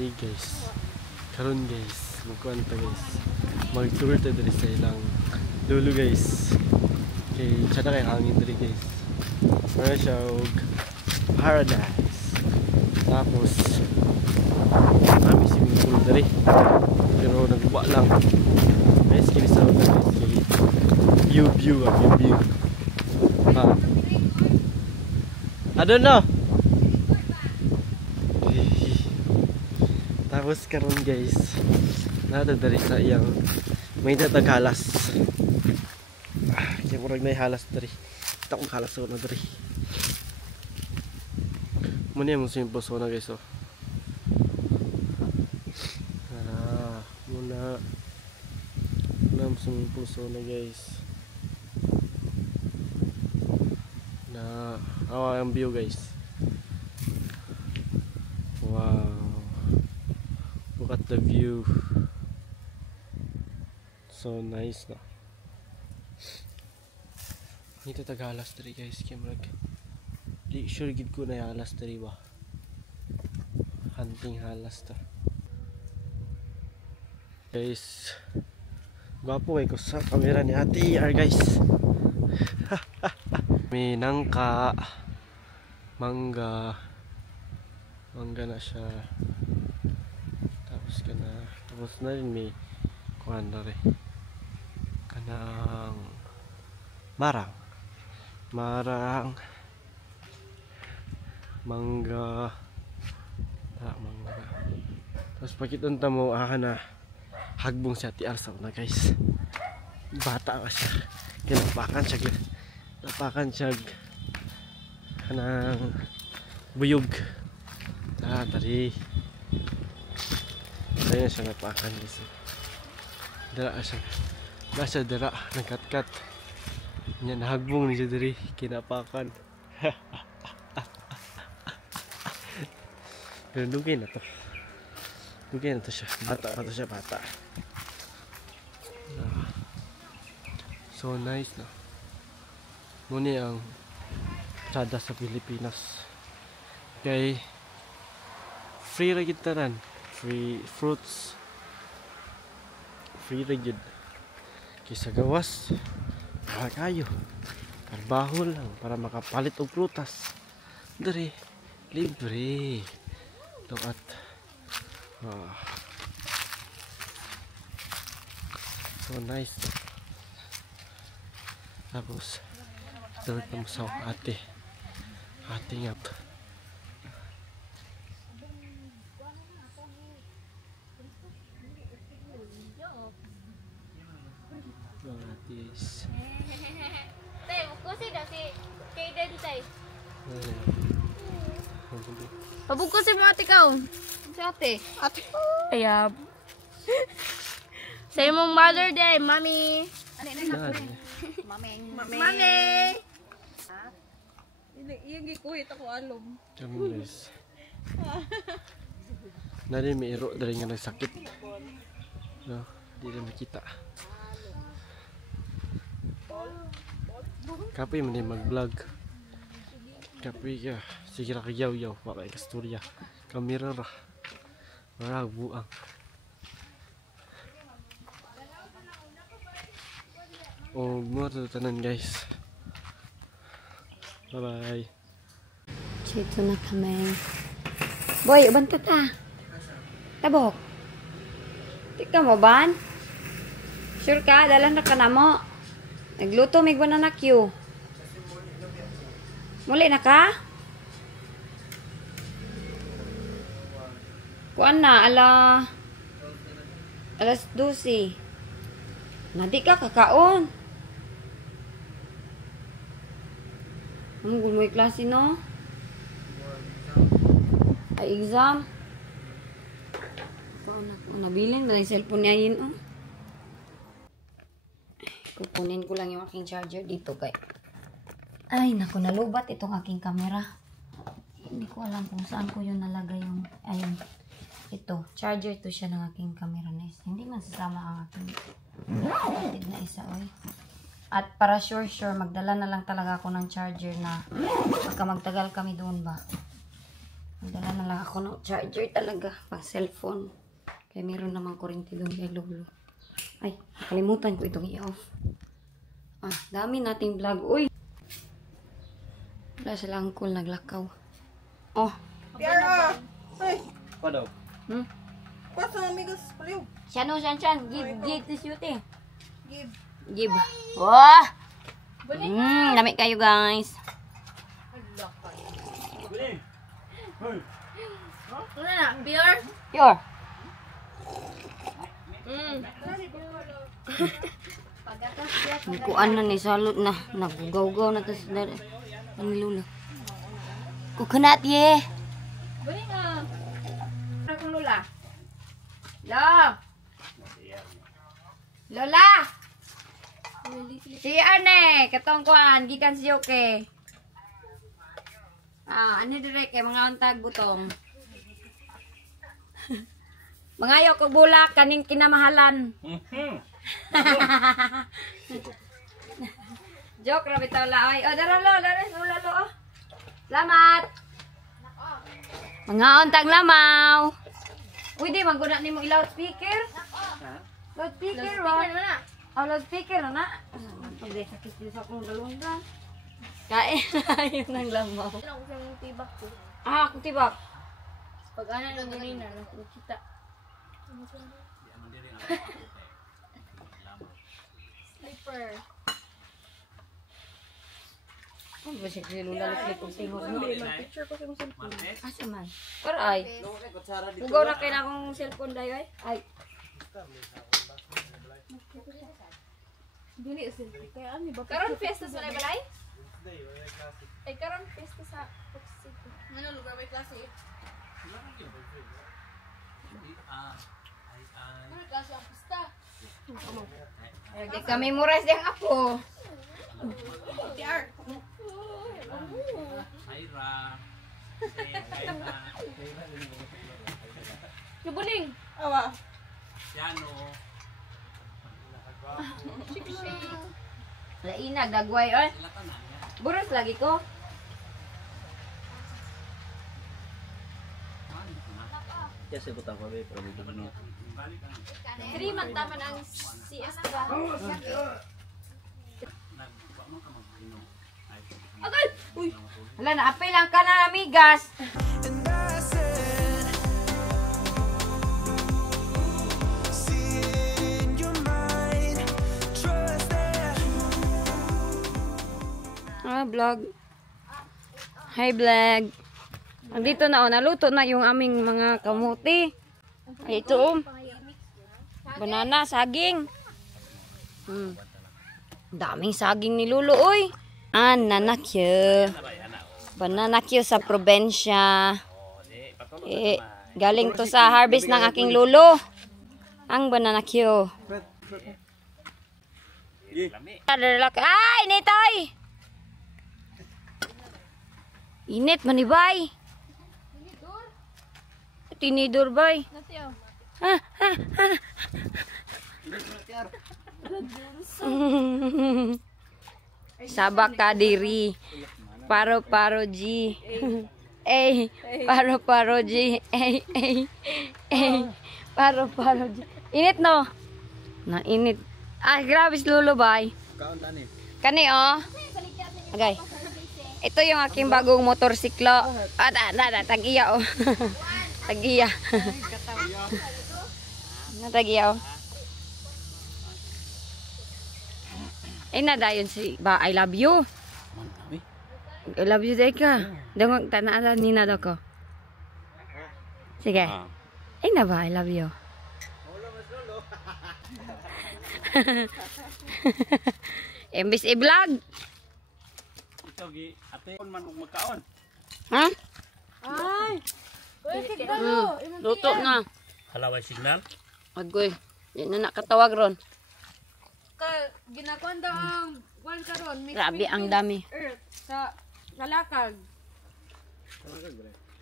Hey guys, karon guys, magkuhan ta guys. Mag-tour ta diri sa ilang dulo guys. Kay tsada kay hangin diri guys. Para siya og paradise. Tapos kami swimming pool diri. Pero nagwa lang. Guys, kini sa guys kay view. I don't know. Tapos karon guys, nada dari sa iyang may nataghalas. Kaya murag na halas dari. Ito kong halas na dari. Muna yung simple so na guys. Oh. Muna yung simple so na guys. Na awa ang view guys. Wow. Look at the view. So nice na. Nito tagalas dari guys, kimrag. Di sure gid ko na halas dari ba. Hunting halas ta. Guys. Gwapo kay ko sa camera ni Ate ER guys. May nangka, mangga na siya. Tapos na rin may kuhan na rin kanang marang, mangga. Tapos pakitunta mo na hagbong siya ti arsaw na guys. Bata ka siya, kinapakan siya kanang buyog. Tari kaya siya napakan guys. Dara siya nagkat-kat niya, nahagbong niya diri, kinapakan. Pero dugay na to siya, bata. So nice na. Muna ang tsada sa Pilipinas. Kay free ra gid tanan, free fruits, free ra gid. Kisa gawas mahal kayo, trabaho lang para makapalit og prutas. Dere libre. Look at so nice. Tapos dawit na mo sa ate nga gratis. Tay, bukusin daw si Kaden tay. Pabukusin mo ate ka. Si ate. Ate. Ayab. Say mong mother day, mommy. Mami. Iyang gikuhit ako alom. Guys. Nari may iro dari nga nagsakit. No, di na makita. Kapoy man din mag-vlog. Kapoy ka. Sige ra kayaw-yaw. Wala ka istorya. Kamera ra. Wala buang. Oh, mga tanan guys. Bye-bye. Dito na kami. Boy, uban ka ta. Tabok. Tika mo ban? Sure ka? Dalan na ka na mo. Nagluto may banana Q. Muli na ka? Kuan na, alas 12. Nadi ka kakaon. Ano gumoy klase no? Ay exam. Nabilin na yung cellphone niya yun oh. Kukunin ko lang yung aking charger dito kay. Ay naku, nalubat itong aking camera. Hindi ko alam kung saan ko yun nalagay yung ayun. Ito, charger to siya ng aking camera nice. Hindi man sasama ang aking kapatid na isa oy. At para sure magdala na lang talaga ako ng charger na pagka magtagal kami doon ba. Dala na lang ako ng charger talaga. Pang cellphone. Kaya meron namang kuryente doon kay Lolo. Ay, nakalimutan ko itong i-off. Ah, dami nating vlog. Uy! Wala sila ang cool naglakaw. Oh. Piara! Ay! Pa daw. Hmm? Pas ang amigas paliw. Siya. Give tissue te. Give. Give. Wah! Dami kayo guys. Ano na? Beer? Pure. Kuan na ni salot na. Nagugaw-gaw na tas ang lula. Kukunat ye. Balik nga. Ano kong lula? Lola! Si Ane, katong kuan, gikan si Yoke. Ah, ano dire kay mga untag butong. Mangayo ko bulak kaning kinamahalan. Joke ra bitaw la oy. Oh, dara lo, oh. Salamat. Mga untag lamaw. Uy, di maguna nimo i-loudspeaker. Loudspeaker ba? Oh, loudspeaker na. Pagde sakit din sa akong dalunggan. Kain na yun ng lamaw. Ano ko sa tibak ko? Ah, kung tibak. Pag ano lang ganina, nakikita. Slipper. Ano ba siya si Lula liklik kong singod, no? Hindi, mag-picture ko sa yung cellphone. Asa man? Pero ay. Hugaw na kayo na akong cellphone dayo ay. Ay. Dili selfie. Kaya ano ba? Karon fiesta sa Balay? Ay, karon fiesta sa Oxy. Ano lugar may klase? Ano klase ang pista? Di kami muras diyang ako. PR. Kabuling! Awa. Lainag, dagway oy. Buras lagi ko. Kasi butang ko be pero dito no. 3 man taman ang CS ba? Agay! Uy! Wala na, apay lang ka na, amigas. Vlog. Hi, vlog. Andito na, naluto na yung aming mga kamuti. Ay, ito, banana, saging. Daming saging ni Lolo, oy. Banana Q sa probensya. Galing to sa harvest ng aking lolo. Ang banana Q. Ay, init ay! Init, manibay. Tinidor, bay. Natiyo. Sabak ka diri. Paro G. Paro G. Paro G. Init no? Na init. Ah, grabe si Lolo bay. Kani oh. Agay. Ito yung aking bagong motorsiklo. Ah, tag-iya oh. Tag-iya. Tag-iya oh. Ay nadayon si ba I love you. I love you day ka. Dengok tanaan ni nado ko. Sige. Ay na ba I love you. Embis i-vlog. Ito gi ate kon man og magkaon. Ha? Ay! Uy, kigalo! Luto na. Halaway signal. Agoy. Di na nakatawag ron. Ginakuan daw ang one karon. Grabe ang dami. Earth sa Kalakag.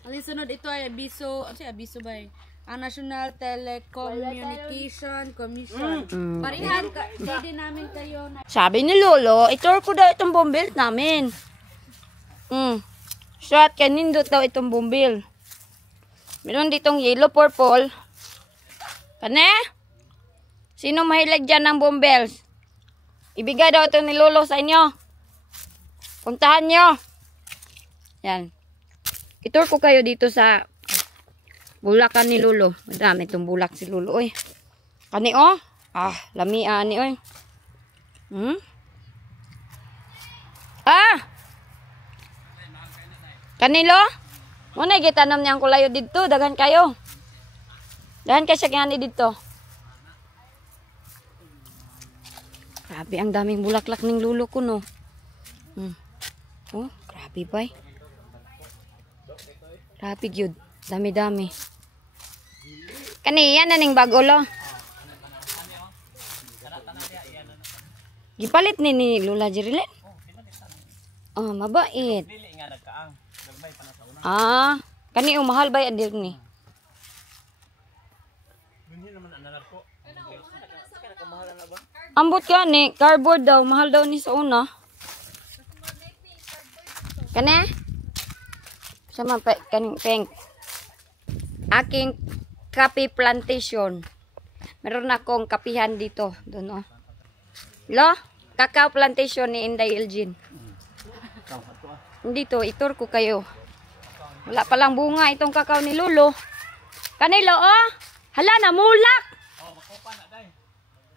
Ang sunod ito ay abiso, ano siya, abiso ba eh? Ang National Telecommunication Commission. Parihan ka, hindi namin kayo na... Sabi ni Lolo, itur ko daw itong bombil namin. Shot, kanindot daw itong bombil. Meron ditong yellow purple. Kane? Sino mahilig dyan ng boombells? Ibigay daw ito ni Lolo sa inyo. Puntahan nyo. Yan. Itur ko kayo dito sa bulakan ni Lolo. Madami itong bulak si Lolo. Oy. Kani oh. Ah, lamian ni oy. Ah! Kanilo? Muna gitanam niyang kulayo dito. Dagan kayo. Dagan kayo siya kanyani dito. Grabe, ang daming bulaklak ng Lolo ko, no? Oh, grabe ba? Grabe, yun. Dami-dami. Kani, yan na ning bago, lo. Gipalit ni Lola Jerilyn? Oh, mabait. Ah, kani mahal ba yan ni? Ambot ka ni, cardboard daw, mahal daw ni sa una. Kani? Sama pa kaning pink. Aking coffee plantation. Meron akong kapihan dito, doon oh. Lo, cacao plantation ni Inday Elgin. Dito, itur ko kayo. Wala palang bunga itong kakao ni Lolo. Kanilo, oh. Hala, namulak.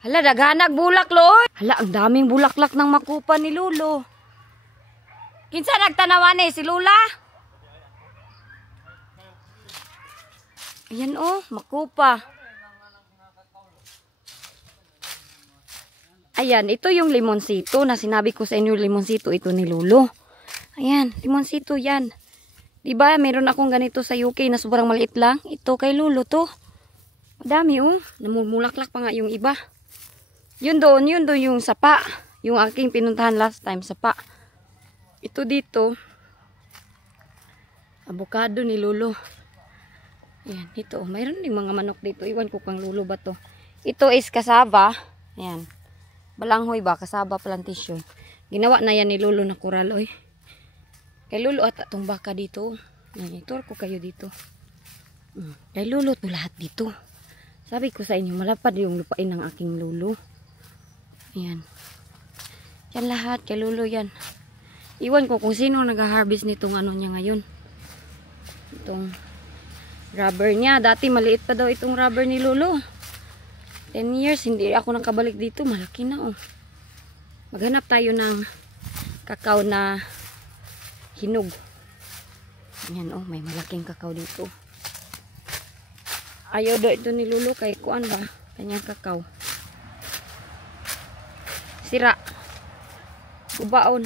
Hala, daghanag bulak, lo. Hala, ang daming bulaklak ng makupa ni Lolo. Kinsa nagtanawan si Lula? Ayan, oh, makupa. Ayan, ito yung limonsito na sinabi ko sa inyo, limonsito ito ni Lolo. Ayan, limonsito yan. Diba, meron akong ganito sa UK na sobrang maliit lang. Ito kay Lolo to. Madami oh. Namumulaklak pa nga yung iba. Yun doon yung sapa. Yung aking pinuntahan last time, sapa. Ito dito. Avocado ni Lolo. Ayan, ito. Mayroon ding mga manok dito. Iwan ko kang Lolo ba to. Ito is kasaba. Ayan. Balanghoy ba? Kasaba plantation. Ginawa na yan ni Lolo na koraloy. Kay Lolo at itong baka dito. Ayan, itur ko kayo dito. Kay Lolo to lahat dito. Sabi ko sa inyo, malapad yung lupain ng aking Lolo. Ayan. Yan lahat, kay Lolo yan. Iwan ko kung sino nag-harvest nitong ano niya ngayon. Itong rubber niya. Dati maliit pa daw itong rubber ni Lolo. 10 years, hindi ako nakabalik dito. Malaki na oh. Maghanap tayo ng kakao na hinog. Ayan oh, may malaking kakao dito. Ayaw daw ito ni Lolo kay kuan ba? Kanyang kakao. Sira. Kubaon.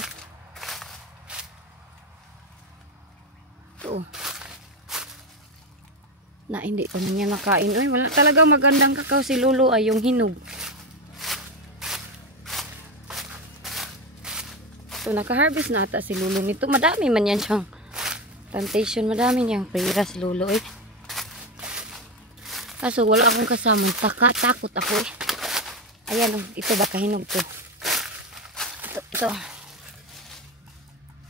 Ito. Na hindi ko niya nakain. Uy, wala talaga magandang kakao si Lolo ay yung hinog. So, naka-harvest na ata si Lolo nito. Madami man yan siyang plantation. Madami niyang pera si Lolo eh. Kaso wala akong kasama. Takot ako eh. Ayan oh, ito baka hinog to. Ito.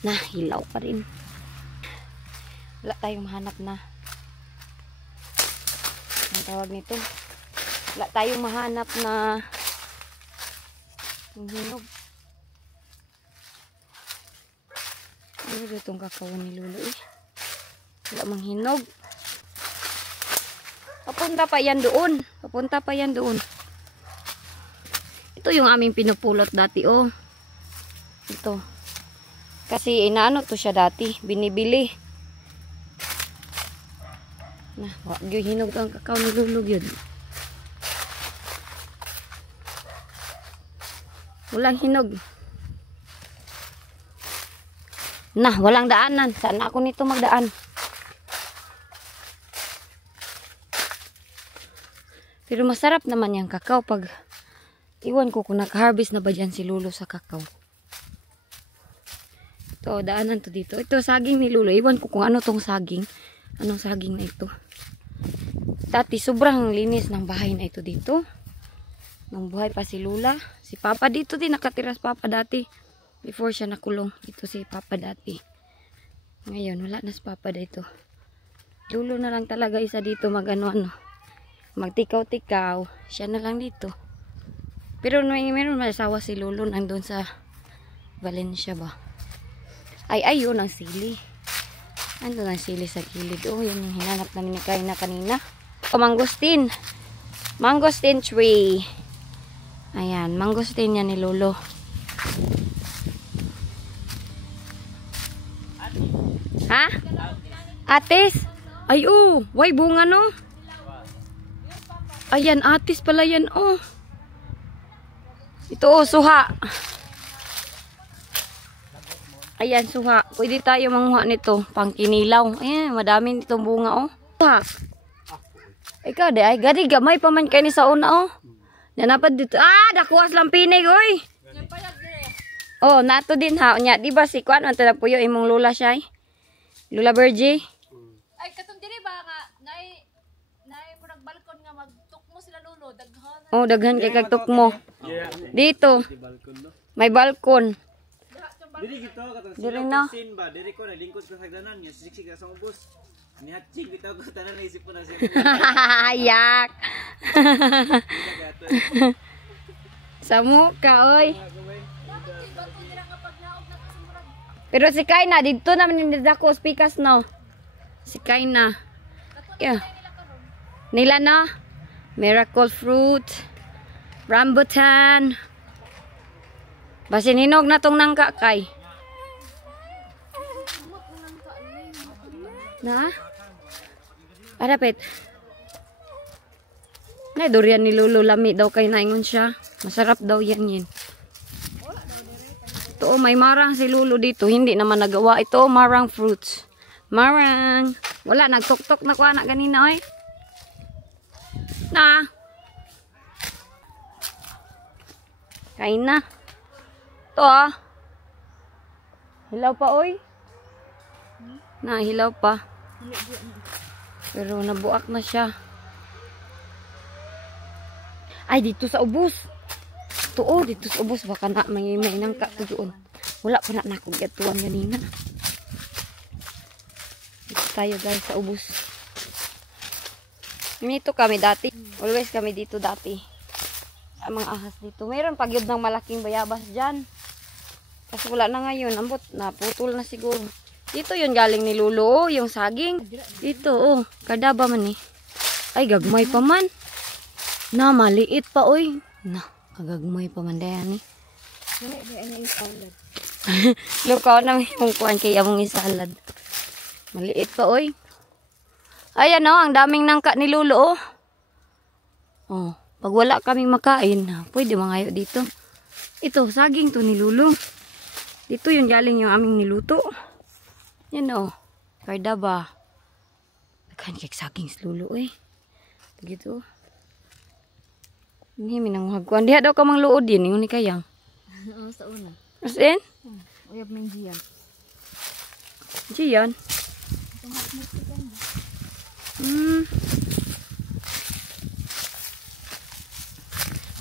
Na, hilaw pa rin. Wala tayong mahanap na. Ang tawag nito. Wala tayong mahanap na yung hinog. Ano itong kakao ni Lolo eh. Wala mang hinog. Papunta pa yan doon. Papunta pa yan doon. Ito yung aming pinupulot dati oh. Ito. Kasi inaano to siya dati. Binibili. Nah, wag yung hinog ang kakao ni Lolo yun. Walang hinog. Nah, walang daanan. Saan ako nito magdaan? Pero masarap naman yung kakao pag iwan ko kung naka-harvest na ba dyan si Lolo sa kakao. Ito, daanan to dito. Ito, saging ni Lolo. Iwan ko kung ano tong saging. Anong saging na ito. Dati, sobrang linis ng bahay na ito dito. Nung buhay pa si Lula. Si Papa dito din. Nakatiras Papa dati. Before siya nakulong. Ito si Papa dati. Ngayon, wala na si Papa dito. Lulo na lang talaga isa dito mag-ano-ano. Magtikaw-tikaw. Siya na lang dito. Pero meron masawa si Lolo nandun sa Valencia ba. Ay, ayun ang sili. Andun ang sili sa gilid. Oh, yan yung hinanap namin ni Kaina kanina. Oh, mangosteen. Mangosteen tree. Ayan, mangosteen yan ni Lolo. Ha? Atis? Ay, oh. Way, bunga no? Ayan, atis pala yan, oh. Ito, oh, suha. Ayan, suha. Pwede tayo manguha nito. Pangkinilaw. Ayan, madami nitong bunga, oh. Suha. Ikaw, de, ay, gadi, gamay pa man kayo ni sa una, oh. Nanapad dito. Ah, nakuwas lang pinig, oy. Oh, nato din, ha. Nya, di ba si Kwan, ang talapuyo, imong lula siya, eh. Lula Virgie. Ay, katong diri ba nga, nay murag balkon nga magtukmo sila Lolo, daghan. Oh, daghan kay kagtok mo. Dito. May balkon. Diri gito katong Diri sila na. sin ba? Diri ko na lingkod ko sa hagdanan niya, siksik sa ubos. Ni hatching bitaw ko tanan naisip ko na siya. Yak. Sa muka, oy. Pero si Kaina, dito naman yung dako, speakers, no? Si Kaina. Yeah. Nila na. Miracle fruit. Rambutan. Basin hinog na tong nangka, Kay. Na? Adapit. Na, durian ni Lolo, lami daw kay naingon siya. Masarap daw yan yan. Ito, may marang si Lolo dito. Hindi naman nagawa. Ito, marang fruits. Marang. Wala, nagtok-tok na ko anak ganina, oy. Na. Kain na. Ito, ah. Hilaw pa, oy. Na, hilaw pa. Pero nabuak na siya. Ay, dito sa ubos. Ito, dito sa ubos. Baka na, may nangka to doon. Wala pa na nakugatuan ganina. Dito tayo guys sa ubos. Dito kami dati. Always kami dito dati. Ang mga ahas dito. Mayroon pagyod ng malaking bayabas dyan. Kasi wala na ngayon. Ambot na, putol na siguro. Dito yun galing ni Lolo, yung saging. Dito, oh. Kadaba man eh. Ay, gagmay pa man. Na, maliit pa, oy. Na, kagagmay pa man dayan eh. Lukaw na yung kuhan kaya mong isalad. Maliit pa, oy. Ayan, oh, ang daming nangka ni Lolo, oh. Oh, pag wala kaming makain, pwede mangayo dito. Ito, saging to ni Lolo. Dito yun galing yung aming niluto. Yan o. Kardaba. Naghan kay saging si Lolo eh. Gitu. Hindi minanghagkuan. Diha daw ka mang luod din. Yung ni kayang. Oo, sa una. As in? Uyab ng Gian. Diyan.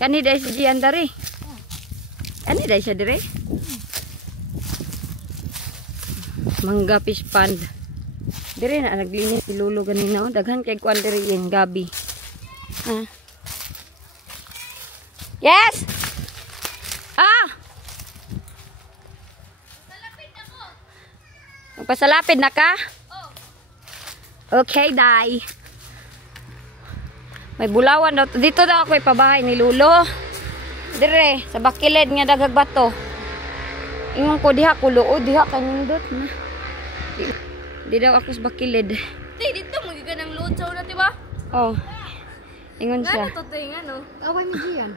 Kani dahil si Gian dari. Kani dahil siya dari. Mangga fish pond. Dire na naglinis si Lolo ganina, oh. Daghan kay kuan dire yung gabi. Ah. Yes. Ah. Magpasalapid na ka? Okay, Day. May bulawan daw. Dito daw ako ipabahay ni Lolo. Dire, sa bakilid nga dagag bato. Ingon ko diha ko luod, diha kanindot na. Di daw ako sa bakilid. Di, dito magiga ng load sa una, diba? Oh. Ingon siya. Ano to ito ano? Away mo Gian.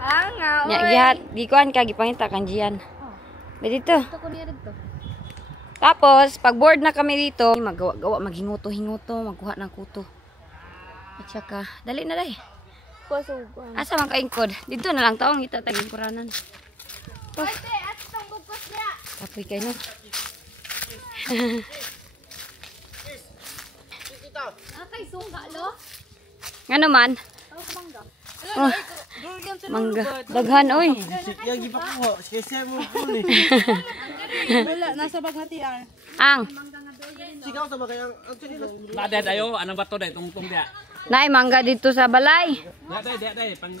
Nga, Nya gihat, gikuan ka gipangita kan Gian. Dito. Ito ko niya dito. Tapos, pag bored na kami dito, magawa-gawa, maghinguto-hinguto, magkuha ng kuto. At saka, dali na day. Pasugan. Asa man kaingkod? Dito na lang taong kita taging kuranan. Ate, at itong bugkos niya. Kapoy kayo no. Akay, sungga, lo? Nga naman. Oh, mangga. Daghan, oy. Yagi pa ko. Sese mo po ni. Wala, nasa bag na TR. Ang. Sigaw sa bagay ang sinilas. Nade ayo anong bato day tungtung dia. Nay, mangga dito sa balay. Day pang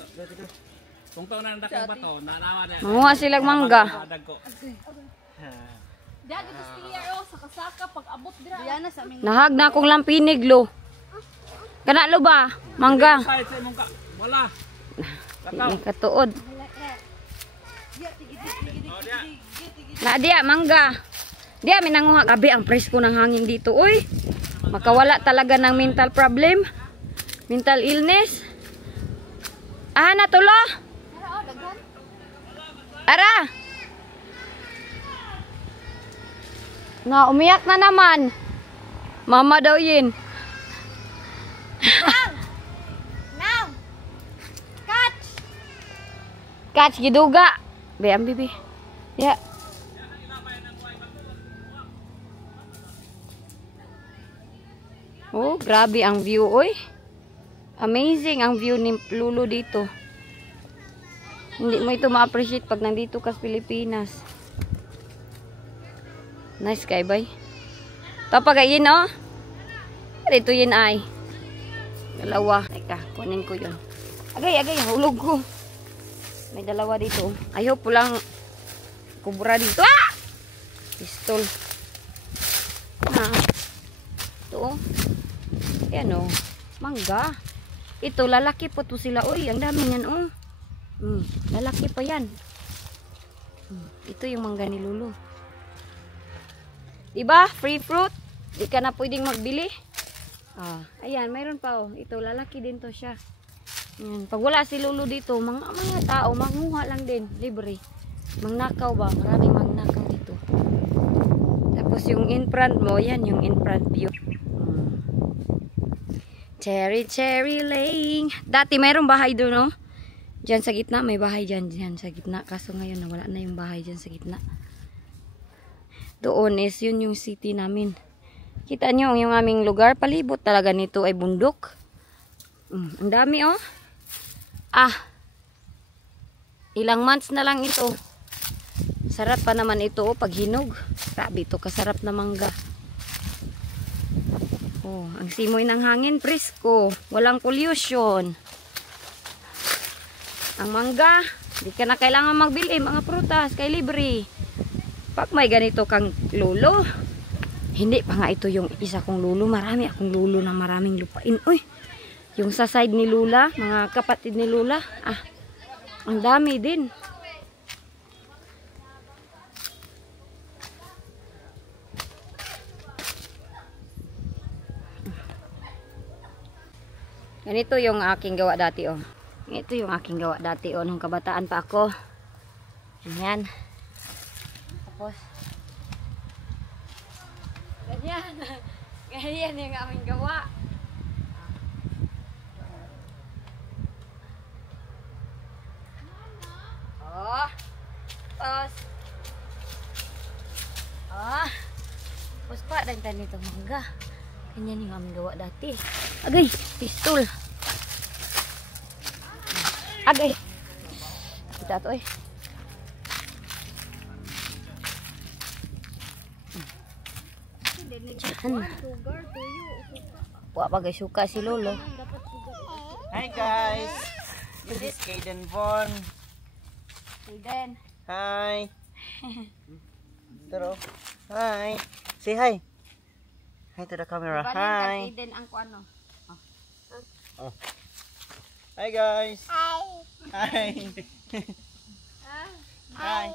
tungtung na dakang bato nanawa dia. Manguha silang mangga. Dagko. Diya dito siya sa kasaka pag abot dira. Diyan na sa aming Nahag na akong lampinig, lo. Kana lo ba? Mangga. Kahit sa imong ka. Wala. Ini katuod. Na dia, mangga. Dia, minanguha. Gabi ang presko ng hangin dito, uy. Makawala talaga ng mental problem. Mental illness. Ah, natulo. Ara. Na, umiyak na naman. Mama daw yun. Now. Catch. Catch, giduga. Bayang bibi. Ya. Oh, grabe ang view, oy. Amazing ang view ni Lulu dito. Hindi mo ito ma-appreciate pag nandito ka sa Pilipinas. Nice kay bay. Tapagayin, oh. Dito yun ay. Dalawa. Teka, kunin ko yun. Agay, hulog ko. May dalawa dito. Ayaw po lang kubura dito. Ah! Pistol. Ah. Ito, oh. Ayan, oh. Mangga. Ito, lalaki po to sila. Uy, ang dami yan, oh. Lalaki pa yan. Ito yung mangga ni Lulu. Diba? Free fruit. Di ka na pwedeng magbili. Ah, ayan, mayroon pa, oh. Ito, lalaki din to siya. Ayan. Pag wala si Lulu dito, mga tao, manguha lang din. Libre. Mangnakaw ba? Maraming mangnakaw dito. Tapos yung in front mo, yan yung in front view. Cherry Lane. Dati mayroong bahay doon, no? Diyan sa gitna, may bahay dyan sa gitna. Kaso ngayon, nawala na yung bahay dyan sa gitna. Doon is, yun yung city namin. Kita nyo, yung aming lugar, palibot talaga nito ay bundok. Ang dami, oh. Ah. Ilang months na lang ito. Sarap pa naman ito, oh, pag hinog. Grabe ito, kasarap na mangga. Oh, ang simoy ng hangin, presko. Walang pollution. Ang mangga, di ka na kailangan magbili, mga prutas, kay libre. Pag may ganito kang lulo, hindi pa nga ito yung isa kong lulo. Marami akong lulo na maraming lupain. Uy, yung sa side ni Lula, mga kapatid ni Lula, ah, ang dami din. Ganito yung aking gawa dati, oh. Ito yung aking gawa dati, oh, nung kabataan pa ako. Ganyan. Tapos, ganyan. Ganyan yung aming gawa. Oh. Tapos, oh. Tapos pa, dantan nito mangga. Ganyan yung aming gawa dati. Agay, pistol. Agay. Kita to, eh. Diyan. Buwa pag suka si Lolo. Hi guys. This is Kaden Von. Kaden. Hi. Taro. Hi. Say hi. Hi to the camera. Hi. Kaden ang kuano. Oh. Hi guys. Hi. Hi. Hi.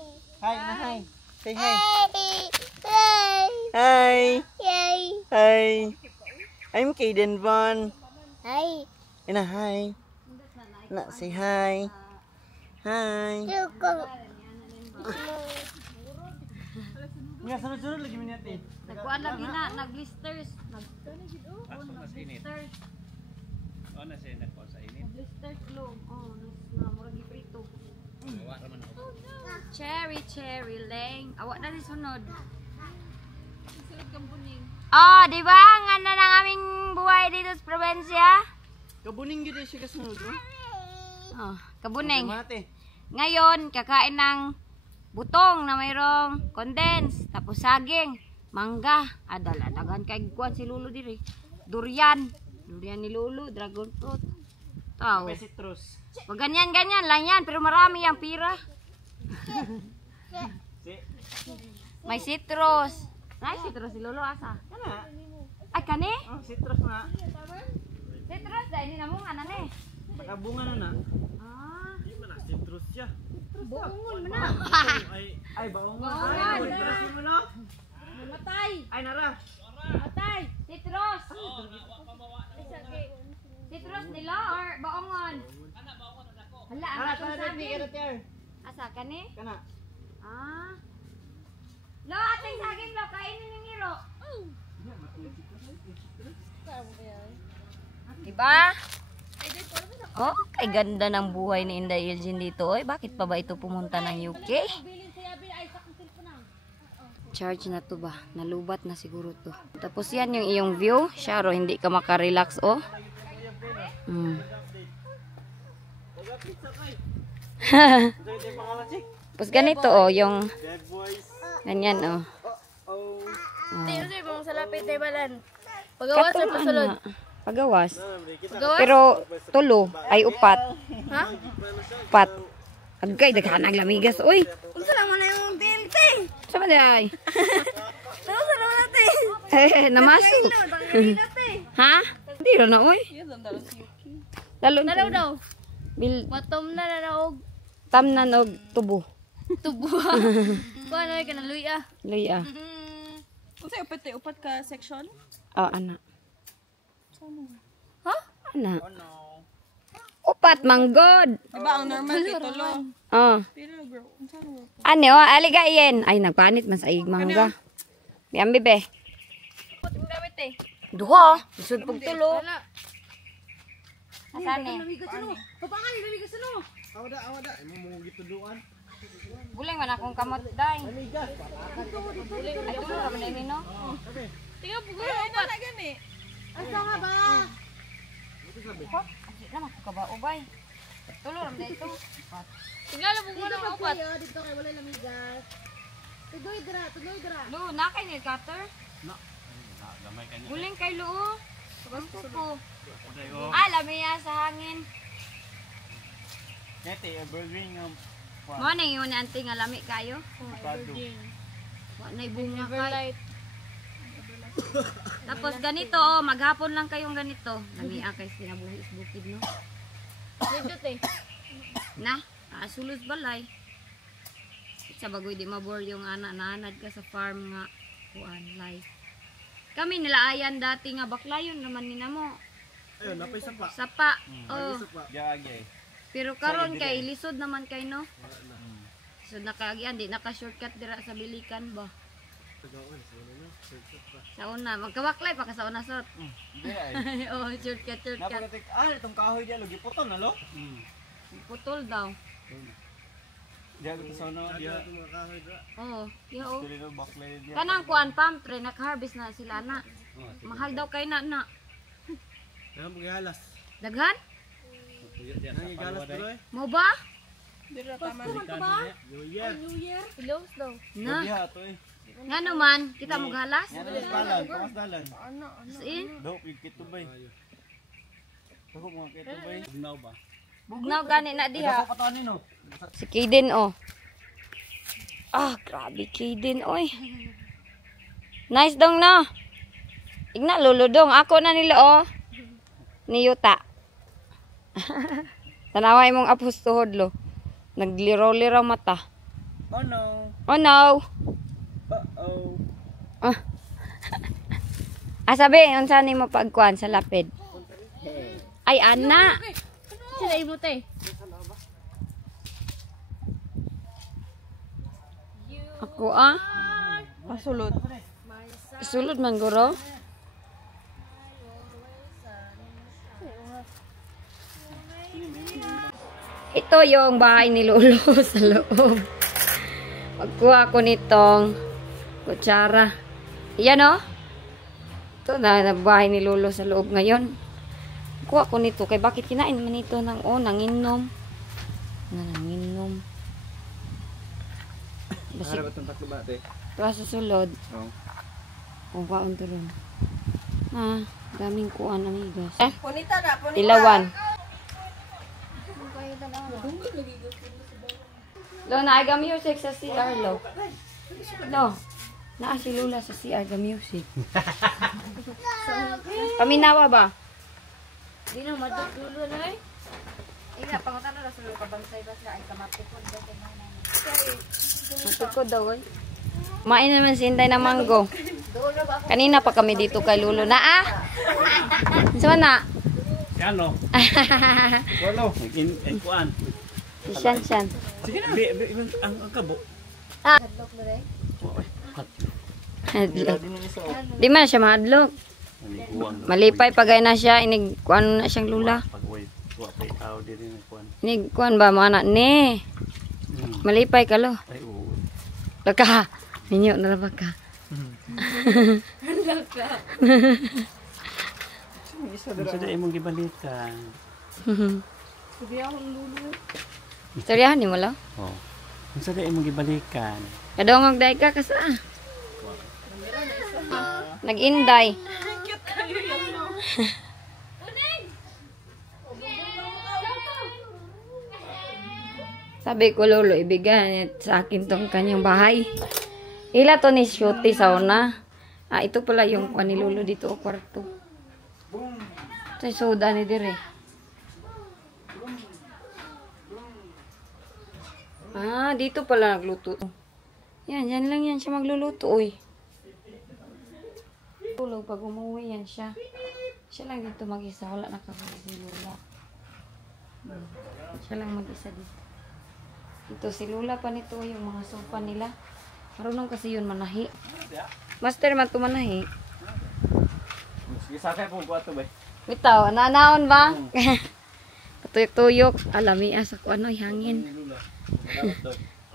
Hi. Hi. Say hi. Hi. Hi. I'm Kaden Von. Hi. Ina hi. Na say hi. Hi. Nga sunod-sunod lagi minit eh. Nagkuan lagi na, nag-blisters. Blisters. Oh, na siya nako sa init. Blisters lo. Oh, na murag giprito. Wa raman ako. Cherry Lane. Awa na rin sunod. Sunod kang buning. Oh, di ba? Nga na ng aming buhay dito sa probinsya. Kabuning gid siya kasunod, no? Oh, kabuning. Mate. Ngayon, kakain ng butong na mayroong condense, tapos saging. Mangga. Daghan kay kuan si Lolo diri. Durian. Durian ni Lolo, dragon fruit. Tao. May citrus. Pag ganyan lang yan, pero marami ang pira. Si. May citrus. Ay, citrus si Lolo asa. Kana. Ay, kani? Oh, citrus na. Citrus, dahil ni namong ano ni. Nakabunga na na. Ah. Di man na citrus siya. Buongon mo na. Ay, baongan. Baongan. Ay, citrus mo na. Matay. Ay, nara. Matay. Citrus. Citrus nila or baongon? Hala, ang Nara, atong para sabi. tier. Asa, kani? Kana. Ah. Lo, ating saging lo, kainin ng hiro. Diba? Oh, kay ganda ng buhay ni Inday Elgin dito. Oy, bakit pa ba ito pumunta ng UK? Charge na to ba? Nalubat na siguro to. Tapos yan yung iyong view. Sharo, hindi ka makarelax, oh. Tapos ganito, oh, yung Bad boys. ganyan, oh. Oh. Tiyo sa'yo, kung sa lapit na ibalan. Pagawas or pasulod? Pagawas. Pagawas? Pero tulo ay upat. Ha? Upat. Agay, daghanang lamigas, oy. Unsa lang mo na yung tilti? Sama di ay. Unsa lang natin? Namasok. Ha? Hindi ro na, oy. Lalo Naraw daw. Bil Matom na naraw. tamnan og tubo. Tubo. Kuha na ka na luya. Luya. Unsa upat ka section? Oh, ana. Ha? Ana. Oh no. Upat manggod. Diba ang normal kay tulo? Oh. Pero bro, unsa mo? Ano, aligayen. Ay, nagpanit man sa igmangga. Yan, bebe. Put mo gamit eh. Duha. Isud pag tulo. Wala. Asan eh? Papangan ni ka sano? Awada. Ay mo mo gituluan. Buling man akong kamot, day. Ay, tulo ra man ini, no? Tiga pugo upat. Na gani. Asa nga ba? Hop, kasi naman ko ka ba, ubay. Tulo ra man dito. Tingala pugo na upat. Dito kay wala lamigas. Tuloy dira. Lu, na kay nail cutter? Gamay kanya. Buling kay Lu. Gusto ko. Odayo. Ah, lamiya sa hangin. Nete, burgering Mo na yun ni auntie nga lami kayo. pado. Wa na bunga kay. Tapos ganito, oh, maghapon lang kayong ganito. Lamiya kay sinabuhis bukid, no? Dito eh. Na, sulos balay. Sa bagoy di mabor yung nanad ka sa farm nga kuan life. Kami nilaayan dati nga baklayon naman nina mo. Ayun, napay sapa. Sapa. Oh. Sapa. Diagay. Pero karon kay lisod naman kay no. So nakaagyan di naka shortcut dira sa bilikan ba. Sa una magkabaklay pa ka sa una sot. Di ay. Oh, shortcut. Napagatik. Itong kahoy diya lagi puton na lo. Putol daw. Diya ko sa ano diya. Oh, yo. Dili no baklay diya. Kanang kuan palm tree naka-harvest na sila na. Mahal daw kay na. Yan paghalas. Daghan? Nangigalas pero eh. Mo ba? Dira tama. New Year. Close daw. Na. Diya to eh. Nga naman, kita mo galas? Yan ang dalan, pamas dalan. Sin? Do kito bay. Ako mga kito bay. Bugnaw ba? Bugnaw gani na diha. Ako patanin no. Si Kaden, oh. Ah, grabe Kaden, oy. Nice dong, no? Igna, luludong. Ako na nila, oh. Ni Yuta. Tanaway mong apos tuhod, lo. Nagliraw-liraw mata. Oh no. Oh, no. Uh-oh. Ah. Sabi, unsa ni mo pagkuan sa lapid? Ay, ana. Sila imo te. Ako, ah. Pasulod. Sulod man, guro. Ito yung bahay ni Lolo sa loob. Pagkuha ko nitong kutsara. Yan, oh. Ito na bahay ni Lolo sa loob ngayon. Kuha ko nito. Kay bakit kinain man ito ng nanginom. Nanginom. Harap itong taklo ba ate? Ito sa sulod. Oo. O, baon to ron. Ah, daming kuan, amigas. Punita na, punita. Ilawan. Lo, naiga music sa CR, lo. Lo, naa si Lula sa CR ga music. Paminawa ba? Di na matutulo na eh. Ina, pangutan na sa kabansay ba sila ay kamatikod ba kay nanay. Matukod daw, oy. Kumain naman si Inday na manggo. Kanina pa kami dito kay Lulo. Naa? Saan na? Ano? Walo. Kuan. Si Shan. Sige na. Ang kabo. Hadlok. Di man siya mahadlok. Malipay pagay na siya. Inig, kuan na siyang lula. Inig, kuan ba mga anak ni? Malipay ka lo. Ay, oo. Laka. Minyo na labag ka. Sa dahil mong gibalikan. Istoryahan ni mo lang? Oo. Sa dahil mong gibalikan. Kadongog dahi ka kasa. Nag-inday. Sabi ko, Lolo, ibigay sa akin tong kanyang bahay. Ila to ni Shooty sa una. Ah, ito pala yung kuha ni Lolo dito o kwarto. Ito yung soda ni Dire. Ah, dito pala nagluto. Yan lang yan siya magluluto, uy. Tulog pag umuwi yan siya. Siya lang dito mag-isa. Wala nakapag si Lola. Siya lang mag-isa dito. Ito si Lola pa nito, yung mga sofa nila. Marunong kasi yun manahi. Master man to manahi. Sige, sakay po ko ato ba? Bitaw, nanaon ba? Patuyok-tuyok. Alami sa ko ano, hangin.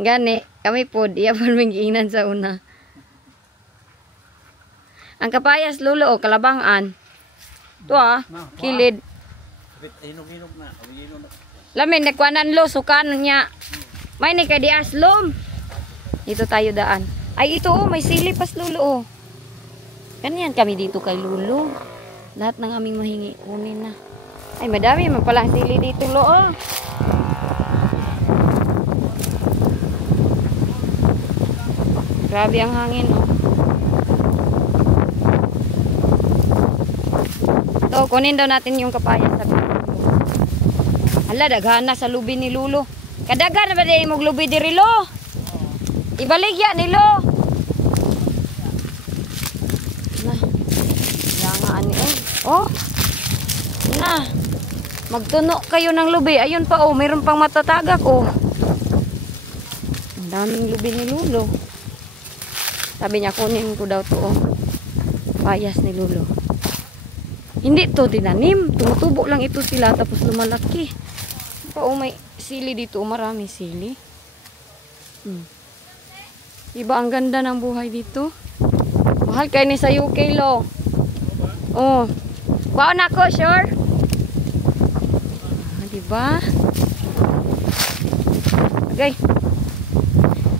Gani, kami po, iya po mag-iinan sa una. Ang kapayas, Lulo, o kalabangan. Ito kilid. Hinog-hinog na. Lamin, nagkuanan lo, sukan niya. May ni kay di aslom. Dito tayo daan. Ay, ito may sili pas Lulo, oh. Ganyan kami dito kay Lulo. Lahat ng aming mahingi, kunin na. Ay, madami man pala sili dito, lo, oh. Grabe ang hangin, oh. So, kunin daw natin yung kapaya sa Lulo. Hala, daghan na sa lubi ni Lulo. Kadagan na ba din mong lubi diri, lo? Ibaligya ni lo. Na. Langaan ni, oh. Na. Magtuno kayo ng lubi. Ayun pa, oh. Mayroon pang matatagak, oh. Ang daming lubi ni Lulo. Sabi niya, kunin ko daw to, oh. Payas ni Lulo. Hindi to tinanim. Tumutubo lang ito sila tapos lumalaki. Pa, oh, may sili dito. Marami sili. Iba ang ganda ng buhay dito. Mahal kayo ni sa UK, lo. Oh. Baon ako, sure? Ah, diba? Okay.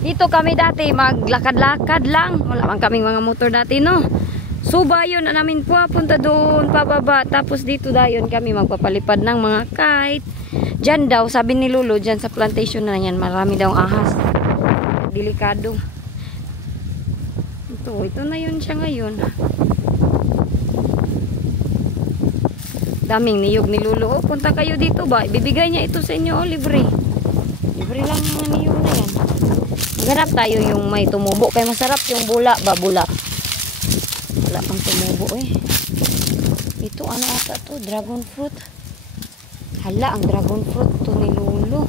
Dito kami dati, maglakad-lakad lang. Wala man kaming mga motor dati, no? Suba yun na namin po, punta doon, pababa. Tapos dito dayon kami magpapalipad ng mga kite. Diyan daw, sabi ni Lolo, diyan sa plantation na yan, marami daw ahas. Delikado. Ito na yun siya ngayon. Daming niyog ni Lolo. Oh, punta kayo dito ba? Ibibigay niya ito sa inyo, oh, libre. Libre lang mga niyog na yan. Maghanap tayo yung may tumubo. Kaya masarap yung bula ba? Bula. Wala pang tumubo eh. Ito ano ata to? Dragon fruit. Hala, ang dragon fruit to ni Lolo.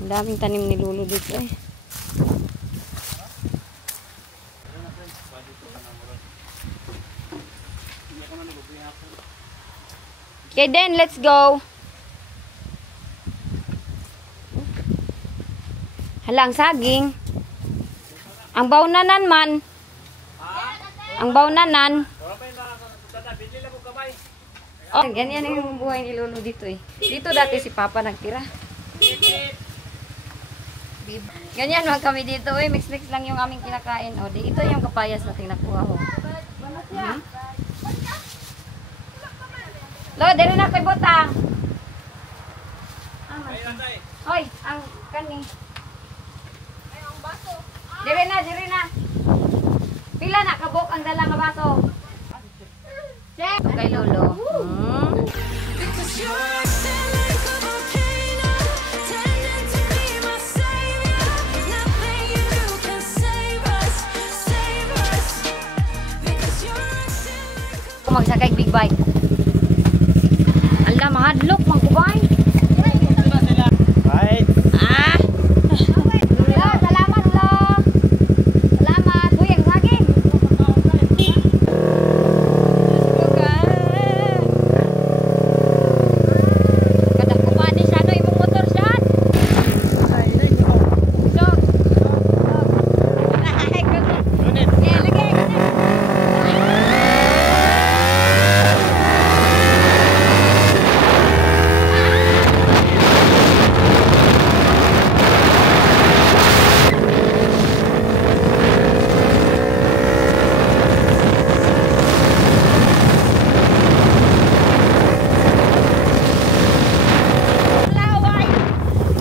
Ang daming tanim ni Lolo dito eh. Okay then, let's go. Halang saging. Ang baunanan man. Ang baunanan. Oh, ganyan yung buhay ni Lolo dito eh. Dito dati si Papa nagtira. bib. Ganyan lang kami dito. Mix-mix lang yung aming kinakain. O, ito yung kapayas na tinakuha ko. Lo, dali na ko'y butang. Hoy, ang kani. Ay, ang baso. Diri na. Pila na kabok ang dala nga baso. Check. Kay Lolo. Magsakay big bike. Ala, mahadlok man ko bay. Bye. Lo, salamat lo. Salamat. Uy, ang saging. Kada kumani siya no imong motor siya. Ay, ko. So. Ay, ko. Ngunit. Lagi.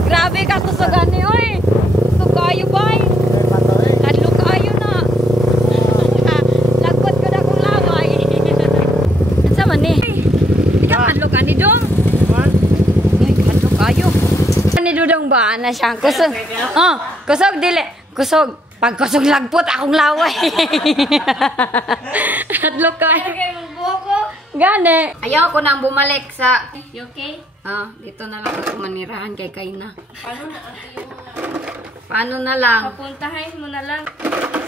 Grabe ka kusagan ni oy. Tukayo bay. Kadlo kayo na. Lagkot ko na kung laway. Unsa man ni? Di ka kadlo ka ni Dong. Ay, kadlo kayo. Ni Dudong ba na siya? Kusog. Oh, kusog dili. Kusog. Pag kusog lagpot akong laway. Kadlo kayo. Gani. Ayaw ko nang bumalik sa... You okay? Dito na lang ako manirahan kay Kayna. Paano na ate yung Paano na lang? papuntahin mo na lang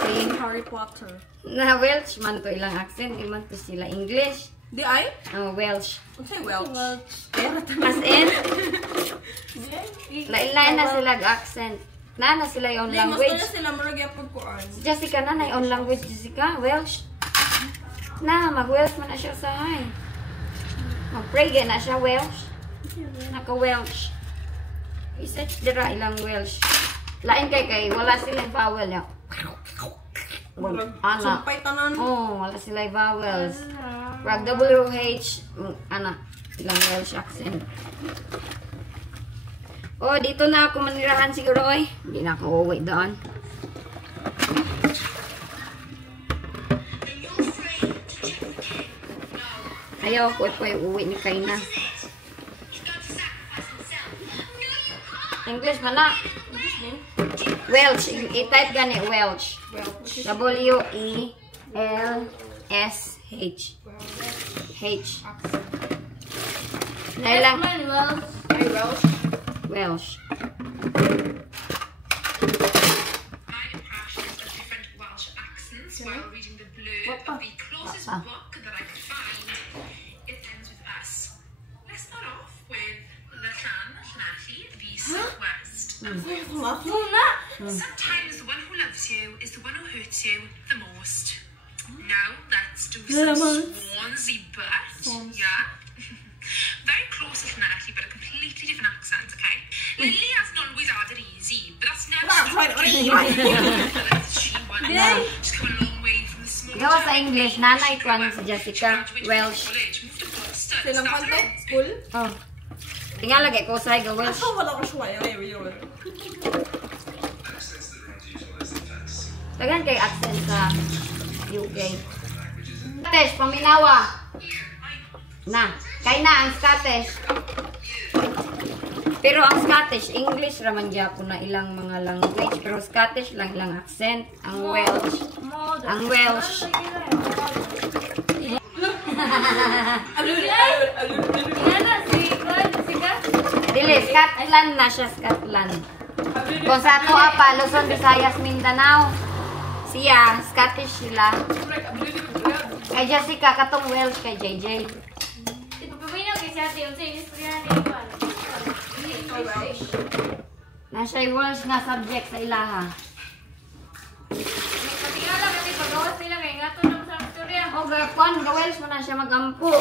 Si Harry Potter. na Welsh man to ilang accent, iman to sila English. Di ay? Welsh. Okay, Welsh. As in, lain-lain na sila accent. Na sila yung language. sila maragya pagkuan. Jessica na yung language, Jessica. Welsh. Mag-Welsh man na siya sa hay. Mag-pray na siya Welsh. Naka-Welsh. I-search dira ilang Welsh. Lain kay wala silang vowel ya. Ana. Wala silang vowels. Rag WH ana ilang Welsh accent. Dito na ako manirahan siguro oy. Hindi na ako uuwi doon. Ayaw ko pa yung uwi ni Kayna. English man na. Welsh. I-type gani Welsh. W-E-L-S-H. H. Nailang. Welsh. My impressions of different Welsh accents while reading the blurb of the closest book that I could find. It ends with us. Let's start off with the Llan, Llynelli, the southwest. Sometimes the one who loves you is the one who hurts you the most. Now let's do some Swansea but yeah. Very close to Llynelli, but a completely different accent, okay? Lily hasn't always had it easy, but that's never stopped her. She won. She's come a long way from the small Gawa sa English, nanay ko si Jessica. Welsh. Silang kante? School? Tingnan lagi ko sa ga Welsh. Wala ko siya. Tagan kay accent sa UK. Scottish, paminawa. Na, kay na ang Scottish. Pero ang Scottish, English raman dya ko na ilang mga language. Pero Scottish lang ilang accent. Ang Welsh. Ang Welsh. Dili, Scotland na siya, Scotland. Kung sa ato apa, Luzon, Visayas, Mindanao. Siya, Scottish sila. Kay Jessica, katong Welsh kay JJ. Nasa Welsh nga subject sa ilaha. O, gakon, ga Welsh mo na siya magampo.